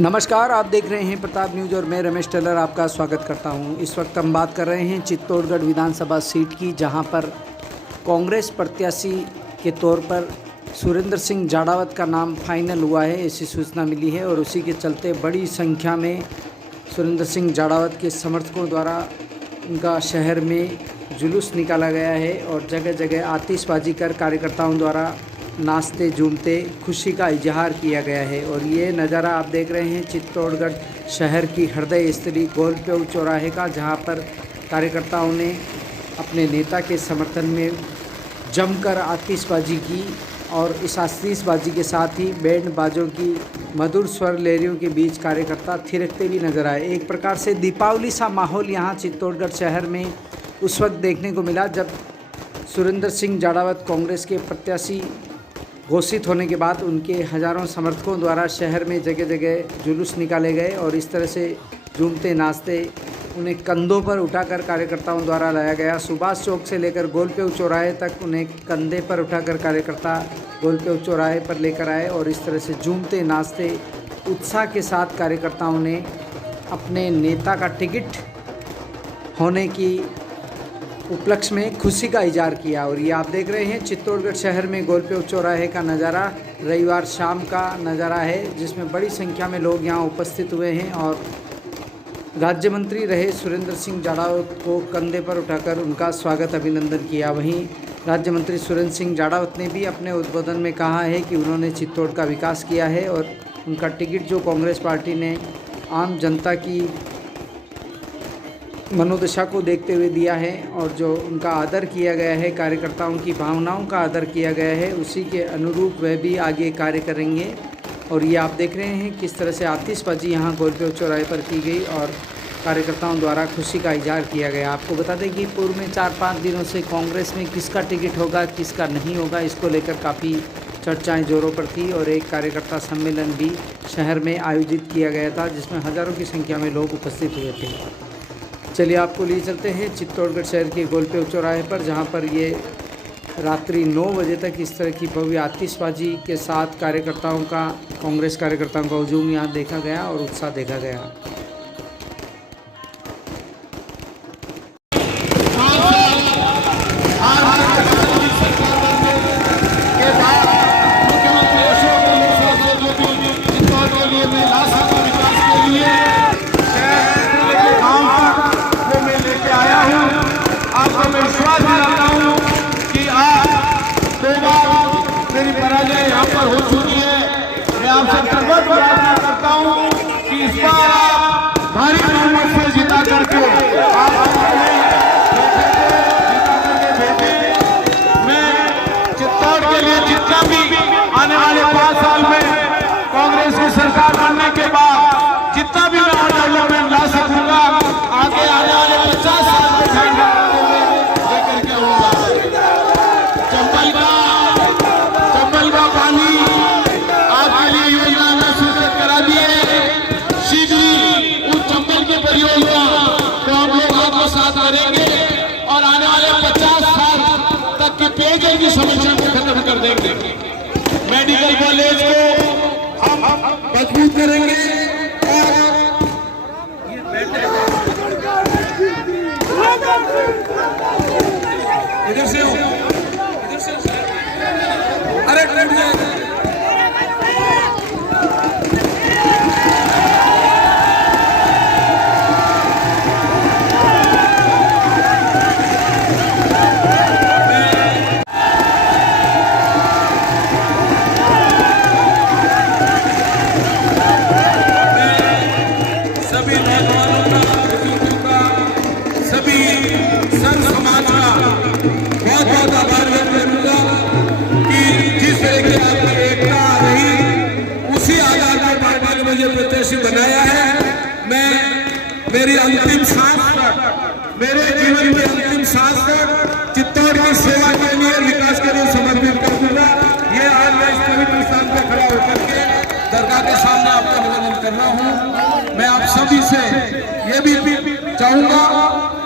नमस्कार, आप देख रहे हैं प्रताप न्यूज़ और मैं रमेश टेलर आपका स्वागत करता हूं। इस वक्त हम बात कर रहे हैं चित्तौड़गढ़ विधानसभा सीट की, जहां पर कांग्रेस प्रत्याशी के तौर पर सुरेंद्र सिंह जाड़ावत का नाम फाइनल हुआ है, ऐसी सूचना मिली है। और उसी के चलते बड़ी संख्या में सुरेंद्र सिंह जाड़ावत के समर्थकों द्वारा उनका शहर में जुलूस निकाला गया है और जगह जगह आतिशबाजी कर कार्यकर्ताओं द्वारा नाचते झूमते खुशी का इजहार किया गया है। और ये नज़ारा आप देख रहे हैं चित्तौड़गढ़ शहर की हृदय स्थली गोलपेव चौराहे का, जहां पर कार्यकर्ताओं ने अपने नेता के समर्थन में जमकर आतिशबाजी की। और इस आतिशबाजी के साथ ही बैंड बाजों की मधुर स्वर लहरियों के बीच कार्यकर्ता थिरकते भी नजर आए। एक प्रकार से दीपावली सा माहौल यहाँ चित्तौड़गढ़ शहर में उस वक्त देखने को मिला जब सुरेंद्र सिंह जाड़ावत कांग्रेस के प्रत्याशी घोषित होने के बाद उनके हज़ारों समर्थकों द्वारा शहर में जगह जगह जुलूस निकाले गए और इस तरह से झूमते नाचते उन्हें कंधों पर उठाकर कार्यकर्ताओं द्वारा लाया गया। सुभाष चौक से लेकर गोलपेव चौराहे तक उन्हें कंधे पर उठाकर कार्यकर्ता गोलपेव चौराहे पर लेकर आए और इस तरह से झूमते नाचते उत्साह के साथ कार्यकर्ताओं ने अपने नेता का टिकट होने की उपलक्ष्य में खुशी का इजहार किया। और ये आप देख रहे हैं चित्तौड़गढ़ शहर में गोलपेव चौराहे का नज़ारा रविवार शाम का नज़ारा है, जिसमें बड़ी संख्या में लोग यहाँ उपस्थित हुए हैं और राज्य मंत्री रहे सुरेंद्र सिंह जाड़ावत को कंधे पर उठाकर उनका स्वागत अभिनंदन किया। वहीं राज्य मंत्री सुरेंद्र सिंह जाड़ावत ने भी अपने उद्बोधन में कहा है कि उन्होंने चित्तौड़ का विकास किया है और उनका टिकट जो कांग्रेस पार्टी ने आम जनता की मनोदशा को देखते हुए दिया है और जो उनका आदर किया गया है, कार्यकर्ताओं की भावनाओं का आदर किया गया है, उसी के अनुरूप वह भी आगे कार्य करेंगे। और ये आप देख रहे हैं किस तरह से आतिशबाजी यहाँ गोलपेव चौराहे पर की गई और कार्यकर्ताओं द्वारा खुशी का इजहार किया गया। आपको बता दें कि पूर्व में 4-5 दिनों से कांग्रेस में किसका टिकट होगा किसका नहीं होगा, इसको लेकर काफ़ी चर्चाएं जोरों पर थी और एक कार्यकर्ता सम्मेलन भी शहर में आयोजित किया गया था, जिसमें हज़ारों की संख्या में लोग उपस्थित हुए थे। चलिए आपको लिए चलते हैं चित्तौड़गढ़ शहर के गोलपेव चौराहे पर, जहां पर ये रात्रि 9 बजे तक इस तरह की भव्य आतिशबाजी के साथ कांग्रेस कार्यकर्ताओं का हुजूम यहाँ देखा गया और उत्साह देखा गया। मेरी पराजय यहाँ पर हो चुकी है। मैं आपसे धन्यवाद प्रार्थना करता हूँ कि इस बार भारी बहुमत से जीता करके मैं चित्तौड़ के लिए जितना भी आने वाले 5 साल में कांग्रेस की सरकार बनने के बाद जितना भी मैं डेवलपमेंट ला सकूंगा, आगे आने वाले 50 साल में लेकर के आऊंगा। चंबल का पानी आपके लिए योजना में स्वीकृत करा दिए। शीघ्र ही उस चंबल की परियोजना को हम लोग आपको साथ करेंगे और आने वाले 50 साल तक के पेयजल की समस्या को खत्म कर देंगे। मेडिकल कॉलेज को हम मजबूत करेंगे इधर से अरे सभी नौजवानों का, बुजुर्गों का, सभी संत समाज का बहुत बहुत आभार व्यक्त करूंगा कि जिस तरह की आपकी एकता रही उसी आधार पर पार्टी ने मुझे प्रत्याशी बनाया है। मैं मेरी अंतिम सांस तक, मेरे जीवन के अंतिम सांस तक चित्तौड़ की सेवा के लिए, विकास के लिए समर्पित कर दूंगा। ये आज मैं इस पवित्र स्थान पर खड़ा होकर के दरगाह के सामने आपका निवेदन कर रहा हूँ। मैं आप सभी से ये भी चाहूंगा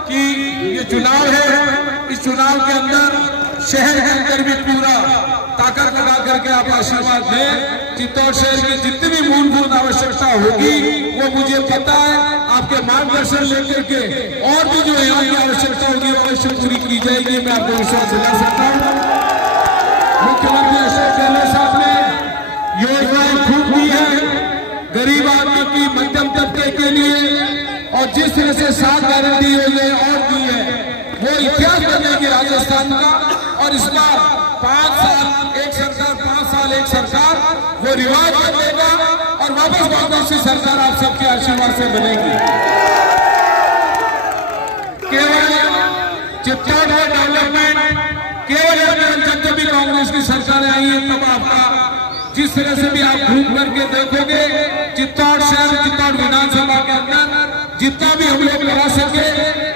कि ये चुनाव है, इस चुनाव के अंदर शहर के अंदर भी पूरा ताकत लगा करके आप आशीर्वाद दें। चित्तौड़ शहर की जितनी भी मूलभूत आवश्यकता होगी वो मुझे पता है, आपके मार्गदर्शन लेकर के और भी जो यहाँ की आवश्यकता होगी अवश्य पूरी की जाएगी, मैं आपको विश्वास दिला सकता हूँ। मुख्यमंत्री अशोक गहलोत साहब ने योजनाएं खूब दी है गरीब आदमी की, मध्यम तबके के लिए, और जिस तरह से 7 गारंटी योजनाएं और दी है वो इतिहास बनेगी राजस्थान का। और इस बार 5 साल एक सरकार, 5 साल एक सरकार, वो रिवाज बनेगा और वापस कांग्रेस की सरकार आप सबके आशीर्वाद से बनेगी। केवल चित्तौड़ में डेवलपमेंट केवल जब भी कांग्रेस की सरकारें आई है तब आपका, जिस तरह से भी आप घूम करके देखोगे चित्तौड़ शहर, चित्तौड़ विधानसभा के अंदर जितना भी हम लोग करा सके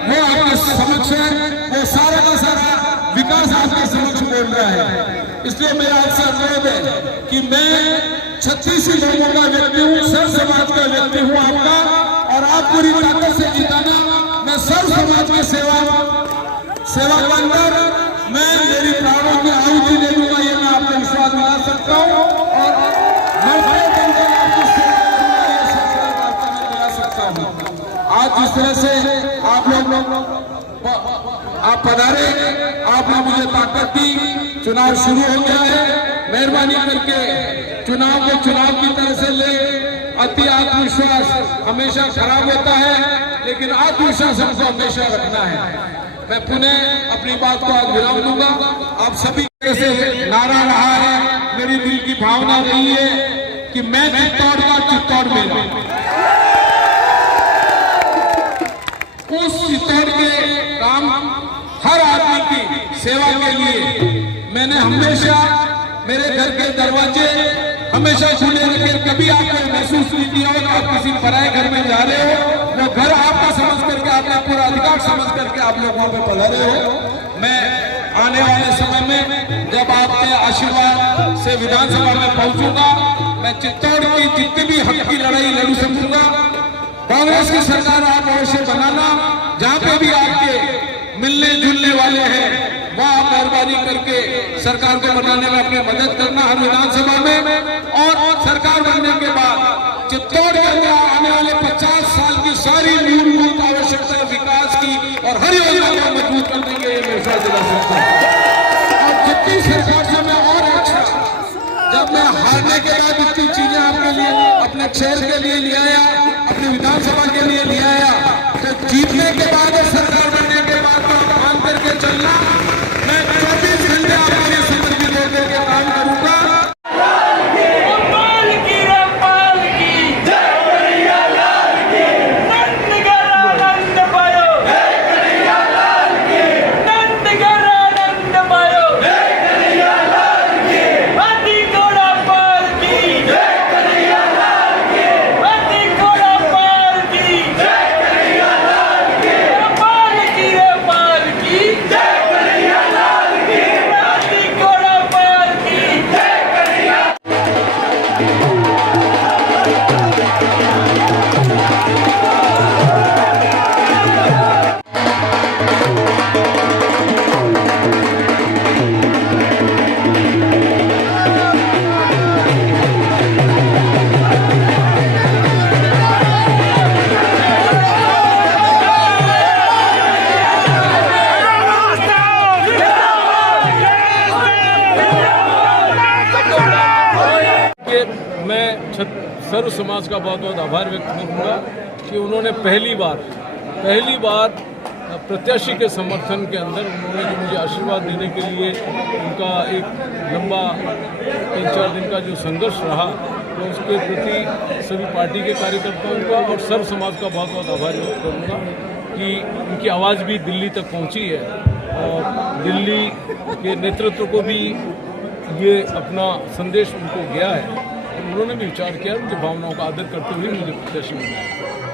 वो आपके समक्ष है, वो सारा का सारा विकास आपके समक्ष बोल रहा है। इसलिए मेरा आपसे अनुरोध है कि मैं 36 लोगों का व्यक्ति हूँ, सर्व समाज का व्यक्ति हूँ आपका, और आप पूरी ताकत से जिताना। मैं सर्व समाज की सेवा के अंदर मैं मेरी प्राणों की आहुति दे दूंगा, ये मैं आपको विश्वास दिला सकता हूँ। और मैं आपकी सेवा दिला सकता हूँ। आज जिस तरह से आप पधारे, आपने मुझे ताकत दी, चुनाव शुरू हो गया है, मेहरबानी करके चुनाव को चुनाव की तरह से ले। अति आत्मविश्वास हमेशा खराब होता है, लेकिन आत्मविश्वास हमको हमेशा रखना है। मैं पुनः अपनी बात को आज विराम दूंगा। आप सभी से नारा रहा है, मेरी दिल की भावना रही है कि मैं चित्तौड़ का, चित्तौड़ मेरा। उस चित्तौड़ के काम हर आदमी की सेवा के लिए मैंने हमेशा मेरे घर के दरवाजे हमेशा खुले रखे। कभी आपको महसूस नहीं किया हो कि आप किसी पराए घर में जा रहे हो, वो घर आपका समझ करके, आपका पूरा अधिकार समझ करके आप लोग वहां पे पधारे हो। मैं आने वाले समय में जब आपके आशीर्वाद से विधानसभा में पहुंचूंगा, मैं चित्तौड़ की जितनी भी हक की लड़ाई लड़ सकूंगा। कांग्रेस की सरकार आप अवश्य बनाना, जहां पे भी आपके मिलने जुलने वाले हैं वहां आप मेहरबानी करके सरकार को बनाने में अपनी मदद करना हर विधानसभा में। और सरकार बनने के बाद चित्तौड़ के अंदर आने वाले 50 साल की सारी मूलभूत आवश्यकता विकास की और हर योजना को मजबूत करने के लिए विश्वास दिला सकता हूँ। और जितनी सरकार से मैं और अच्छा, जब मैं हारने के बाद इतनी चीजें आपके लिए, अपने शहर के लिए ले आया, अपनी विधानसभा के लिए ले आया, तो जीतने के बाद और सरकार बनने के बाद तो काम करके चलना। मैं 24 घंटे आपके लिए समर्पित होकर के काम करूंगा। सर्व समाज का बहुत बहुत आभार व्यक्त करूँगा कि उन्होंने पहली बार प्रत्याशी के समर्थन के अंदर उन्होंने जो मुझे आशीर्वाद देने के लिए उनका एक लंबा 3-4 दिन का जो संघर्ष रहा, तो उसके प्रति सभी पार्टी के कार्यकर्ताओं का और सर्व समाज का बहुत बहुत आभार व्यक्त करूँगा कि उनकी आवाज़ भी दिल्ली तक पहुँची है और दिल्ली के नेतृत्व को भी ये अपना संदेश उनको गया है। उन्होंने भी विचार किया, उनकी भावनाओं का आदर करते हुए मुझे प्रत्याशी बनाया।